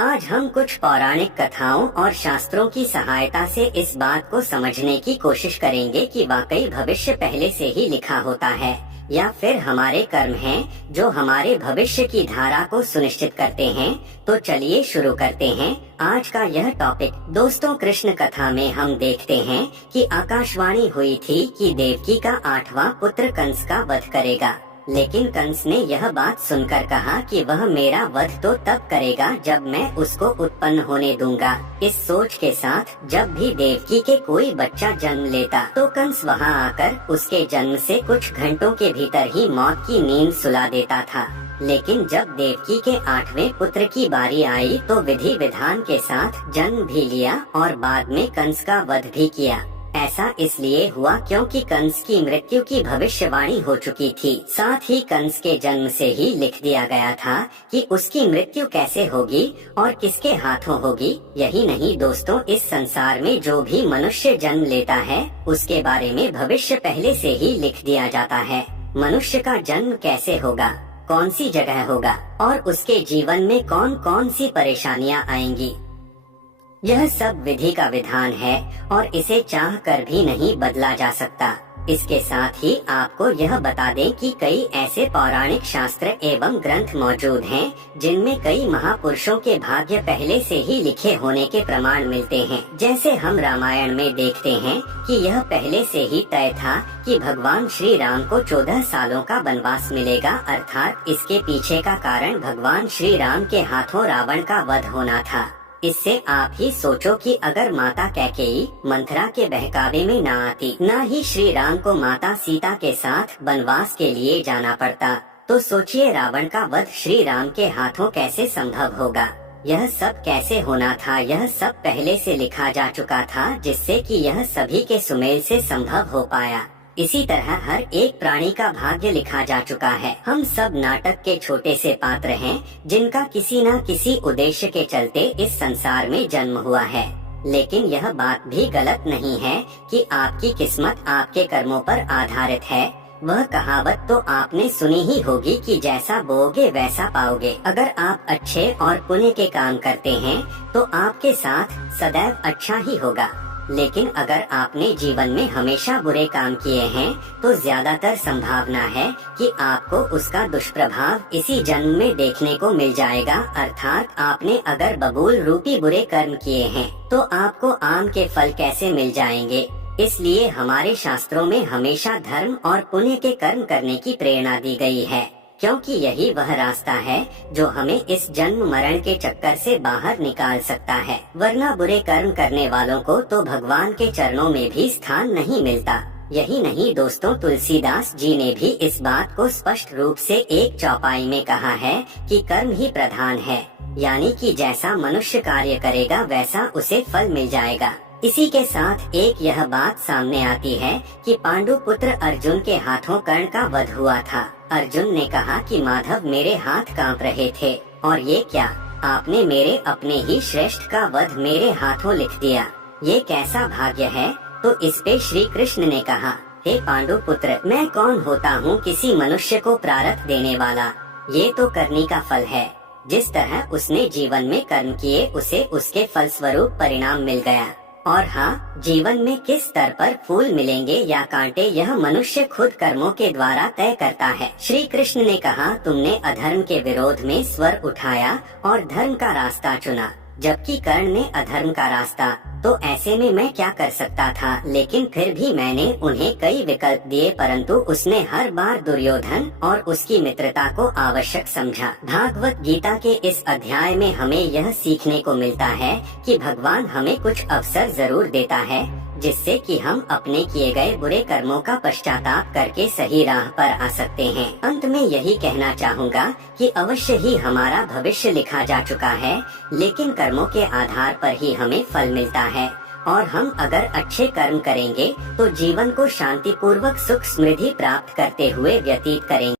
आज हम कुछ पौराणिक कथाओं और शास्त्रों की सहायता से इस बात को समझने की कोशिश करेंगे कि वाकई भविष्य पहले से ही लिखा होता है या फिर हमारे कर्म हैं जो हमारे भविष्य की धारा को सुनिश्चित करते हैं। तो चलिए शुरू करते हैं आज का यह टॉपिक। दोस्तों, कृष्ण कथा में हम देखते हैं कि आकाशवाणी हुई थी कि देवकी का 8वां पुत्र कंस का वध करेगा, लेकिन कंस ने यह बात सुनकर कहा कि वह मेरा वध तो तब करेगा जब मैं उसको उत्पन्न होने दूंगा। इस सोच के साथ जब भी देवकी के कोई बच्चा जन्म लेता तो कंस वहां आकर उसके जन्म से कुछ घंटों के भीतर ही मौत की नींद सुला देता था। लेकिन जब देवकी के 8वें पुत्र की बारी आई तो विधि विधान के साथ जन्म भी लिया और बाद में कंस का वध भी किया। ऐसा इसलिए हुआ क्योंकि कंस की मृत्यु की भविष्यवाणी हो चुकी थी। साथ ही कंस के जन्म से ही लिख दिया गया था कि उसकी मृत्यु कैसे होगी और किसके हाथों होगी। यही नहीं दोस्तों, इस संसार में जो भी मनुष्य जन्म लेता है उसके बारे में भविष्य पहले से ही लिख दिया जाता है। मनुष्य का जन्म कैसे होगा, कौन सी जगह होगा और उसके जीवन में कौन कौन सी परेशानियां आएंगी, यह सब विधि का विधान है और इसे चाह कर भी नहीं बदला जा सकता। इसके साथ ही आपको यह बता दें कि कई ऐसे पौराणिक शास्त्र एवं ग्रंथ मौजूद हैं जिनमें कई महापुरुषों के भाग्य पहले से ही लिखे होने के प्रमाण मिलते हैं। जैसे हम रामायण में देखते हैं कि यह पहले से ही तय था कि भगवान श्री राम को 14 सालों का वनवास मिलेगा, अर्थात इसके पीछे का कारण भगवान श्री राम के हाथों रावण का वध होना था। इससे आप ही सोचो कि अगर माता कैकेयी मंथरा के बहकावे में ना आती, ना ही श्री राम को माता सीता के साथ वनवास के लिए जाना पड़ता, तो सोचिए रावण का वध श्री राम के हाथों कैसे संभव होगा। यह सब कैसे होना था, यह सब पहले से लिखा जा चुका था, जिससे कि यह सभी के सुमेल से संभव हो पाया। इसी तरह हर एक प्राणी का भाग्य लिखा जा चुका है। हम सब नाटक के छोटे से पात्र हैं जिनका किसी न किसी उद्देश्य के चलते इस संसार में जन्म हुआ है। लेकिन यह बात भी गलत नहीं है कि आपकी किस्मत आपके कर्मों पर आधारित है। वह कहावत तो आपने सुनी ही होगी कि जैसा बोओगे वैसा पाओगे। अगर आप अच्छे और पुण्य के काम करते हैं तो आपके साथ सदैव अच्छा ही होगा, लेकिन अगर आपने जीवन में हमेशा बुरे काम किए हैं तो ज्यादातर संभावना है कि आपको उसका दुष्प्रभाव इसी जन्म में देखने को मिल जाएगा। अर्थात आपने अगर बबूल रूपी बुरे कर्म किए हैं तो आपको आम के फल कैसे मिल जाएंगे। इसलिए हमारे शास्त्रों में हमेशा धर्म और पुण्य के कर्म करने की प्रेरणा दी गई है, क्योंकि यही वह रास्ता है जो हमें इस जन्म मरण के चक्कर से बाहर निकाल सकता है। वरना बुरे कर्म करने वालों को तो भगवान के चरणों में भी स्थान नहीं मिलता। यही नहीं दोस्तों, तुलसीदास जी ने भी इस बात को स्पष्ट रूप से एक चौपाई में कहा है कि कर्म ही प्रधान है, यानी कि जैसा मनुष्य कार्य करेगा वैसा उसे फल मिल जाएगा। इसी के साथ एक यह बात सामने आती है कि पांडु पुत्र अर्जुन के हाथों कर्ण का वध हुआ था। अर्जुन ने कहा कि माधव मेरे हाथ कांप रहे थे, और ये क्या, आपने मेरे अपने ही श्रेष्ठ का वध मेरे हाथों लिख दिया, ये कैसा भाग्य है। तो इस पे श्री कृष्ण ने कहा, हे पांडु पुत्र, मैं कौन होता हूँ किसी मनुष्य को प्रारब्ध देने वाला, ये तो करनी का फल है। जिस तरह उसने जीवन में कर्म किए उसे उसके फल स्वरूप परिणाम मिल गया। और हाँ, जीवन में किस स्तर पर फूल मिलेंगे या कांटे यह मनुष्य खुद कर्मों के द्वारा तय करता है। श्री कृष्ण ने कहा, तुमने अधर्म के विरोध में स्वर उठाया और धर्म का रास्ता चुना, जबकि कर्ण ने अधर्म का रास्ता। तो ऐसे में मैं क्या कर सकता था, लेकिन फिर भी मैंने उन्हें कई विकल्प दिए, परंतु उसने हर बार दुर्योधन और उसकी मित्रता को आवश्यक समझा। भागवत गीता के इस अध्याय में हमें यह सीखने को मिलता है कि भगवान हमें कुछ अवसर जरूर देता है, जिससे कि हम अपने किए गए बुरे कर्मों का पश्चाताप करके सही राह पर आ सकते हैं। अंत में यही कहना चाहूँगा कि अवश्य ही हमारा भविष्य लिखा जा चुका है, लेकिन कर्मों के आधार पर ही हमें फल मिलता है। और हम अगर अच्छे कर्म करेंगे तो जीवन को शांतिपूर्वक सुख समृद्धि प्राप्त करते हुए व्यतीत करेंगे।